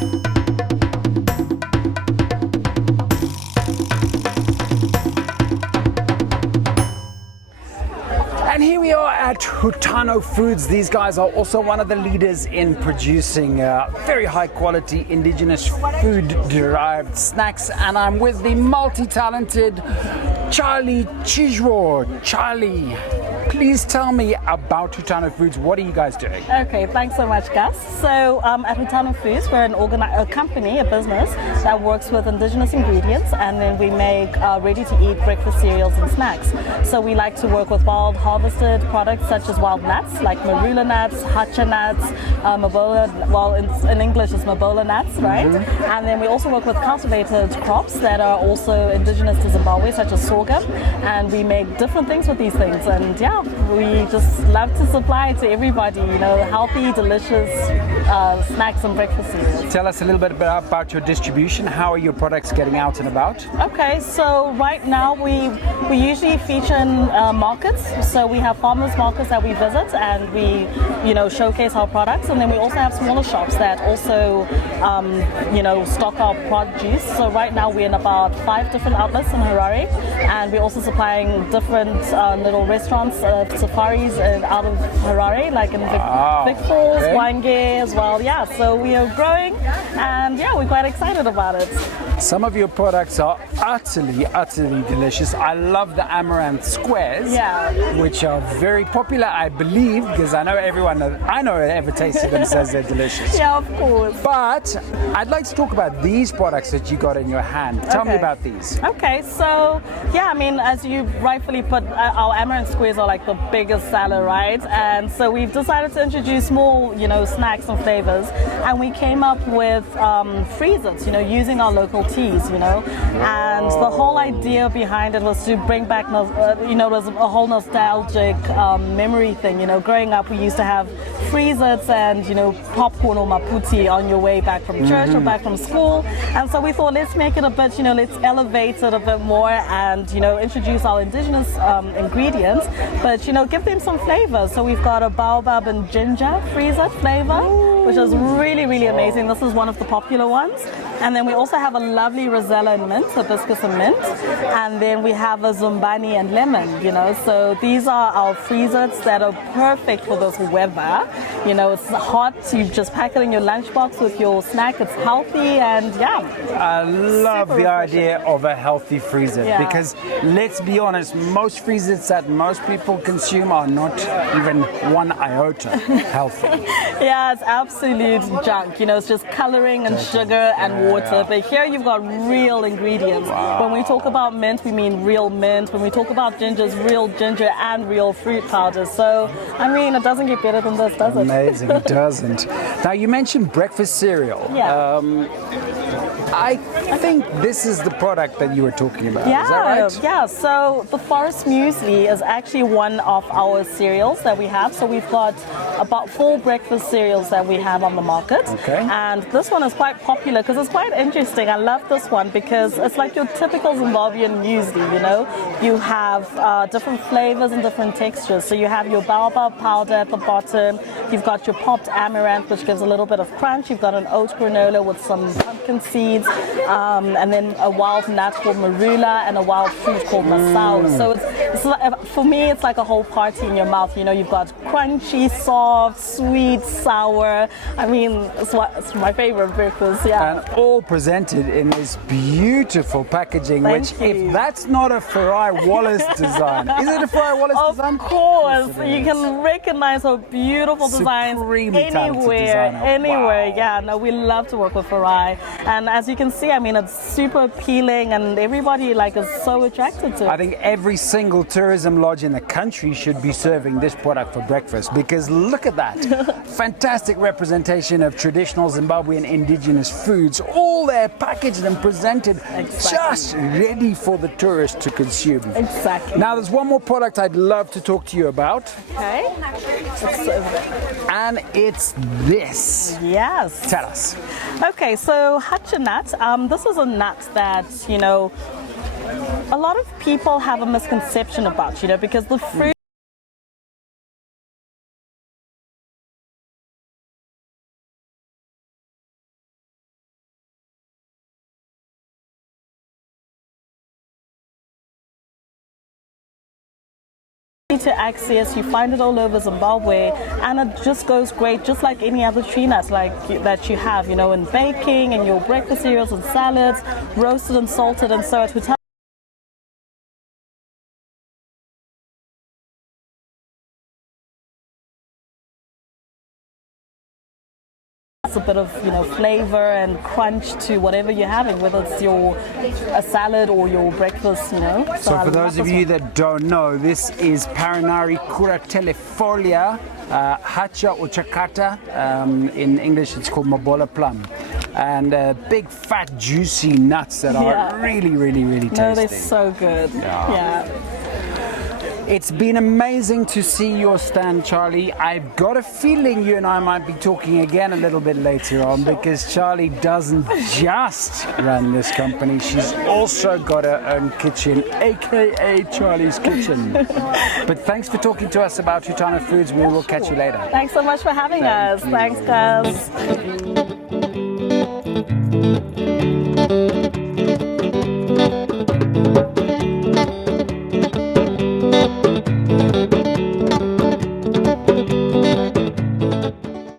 And here we are at Hutano Foods. These guys are also one of the leaders in producing very high quality indigenous food derived snacks. And I'm with the multi-talented Charlie Chisvo. Charlie, please tell me about Hutano Foods. What are you guys doing? Okay, thanks so much, Gus. So at Hutano Foods, we're a company, a business that works with indigenous ingredients, and then we make ready-to-eat breakfast cereals and snacks. So we like to work with wild harvested products such as wild nuts like marula nuts, hacha nuts, mabola, well in English it's mabola nuts, right? And then we also work with cultivated crops that are also indigenous to Zimbabwe, such as sorghum, and we make different things with these things. And yeah, we just love to supply to everybody, you know, healthy, delicious snacks and breakfast cereals. Tell us a little bit about your distribution. How are your products getting out and about? Okay, so right now we usually feature in markets. So we have farmers markets that we visit and we, you know, showcase our products. And then we also have smaller shops that also, you know, stock our produce. So right now we're in about 5 different outlets in Harare, and we're also supplying different little restaurants, safaris out of Harare, like in Big Falls, Wange as well. Yeah, so we are growing, and yeah, we're quite excited about it. Some of your products are utterly delicious. I love the amaranth squares, which are very popular, I believe, because I know everyone that I know ever tasted them says they're delicious. Yeah, of course. But I'd like to talk about these products that you got in your hand. Tell me about these. Okay, so yeah, I mean, as you rightfully put, our amaranth squares are like the biggest seller, right? And so we've decided to introduce more, you know, snacks and flavors, and we came up with freezers, you know, using our local teas, you know, and the whole idea behind it was to bring back, you know, it was a whole nostalgic memory thing. You know, growing up, we used to have freezers and, you know, popcorn or maputi on your way back from church or back from school, and so we thought, let's make it a bit, you know, let's elevate it a bit more and, you know, introduce our indigenous ingredients, but, you know, give them some flavor. So we've got a baobab and ginger freezer flavor, which is really amazing. This is one of the popular ones. And then we also have a lovely rosella and mint, hibiscus and mint. And then we have a zumbani and lemon, you know. So these are our freezers that are perfect for this weather. You know, it's hot, you just pack it in your lunchbox with your snack. It's healthy and yeah. I love the idea of a healthy freezer because let's be honest, most freezers that most people consume are not even 1 iota healthy. Yeah, it's absolute junk. You know, it's just coloring and sugar and water. But here you've got real ingredients. When we talk about mint, we mean real mint. When we talk about ginger, it's real ginger and real fruit powder. So, I mean, it doesn't get better than this, does it? Amazing, it doesn't. Now, you mentioned breakfast cereal. Yeah. I think this is the product that you were talking about. Yeah, is that right? Yeah, so the Forest Muesli is actually one of our cereals that we have. So we've got about 4 breakfast cereals that we have on the market. Okay. And this one is quite popular because it's quite interesting. I love this one because it's like your typical Zimbabwean muesli, you know. You have different flavors and different textures. So you have your baobab powder at the bottom. You've got your popped amaranth, which gives a little bit of crunch. You've got an oat granola with some pumpkin seeds, and then a wild nut called marula and a wild fruit called masao. So it's like, for me, it's like a whole party in your mouth. You know, you've got crunchy, soft, sweet, sour. I mean, it's my favorite breakfast. Yeah. And all presented in this beautiful packaging, if that's not a Farai Wallace design, is it a Farai Wallace design? Of course, you can recognize her beautiful designs anywhere. Yeah, no, we love to work with Farai, and as you can see, I mean, it's super appealing, and everybody like is so attracted to it. I think every single tourism lodge in the country should be serving this product for breakfast, because look at that. Fantastic representation of traditional Zimbabwean indigenous foods, all there packaged and presented, just ready for the tourist to consume. Exactly. Now there's one more product I'd love to talk to you about. Okay. And it's this. Yes. Tell us. Okay, so hacha nut, this is a nut that, you know, a lot of people have a misconception about, you know, because the fruit to access. You find it all over Zimbabwe, and it just goes great, just like any other tree nut that you have, in baking and your breakfast cereals and salads, roasted and salted. And so at Hutano, a bit of flavor and crunch to whatever you're having, whether it's a salad or your breakfast. So for those of you that don't know, this is Parinari curatelefolia, hacha or chakata. In English, it's called mabola plum, and big, fat, juicy nuts that are really, really, really tasty. No, they're so good. Yeah. It's been amazing to see your stand, Charlie. I've got a feeling you and I might be talking again a little bit later on, because Charlie doesn't just run this company. She's also got her own kitchen, aka Charlie's Kitchen. But thanks for talking to us about Hutano Foods. We will catch you later. Thanks so much for having us. Thanks, guys.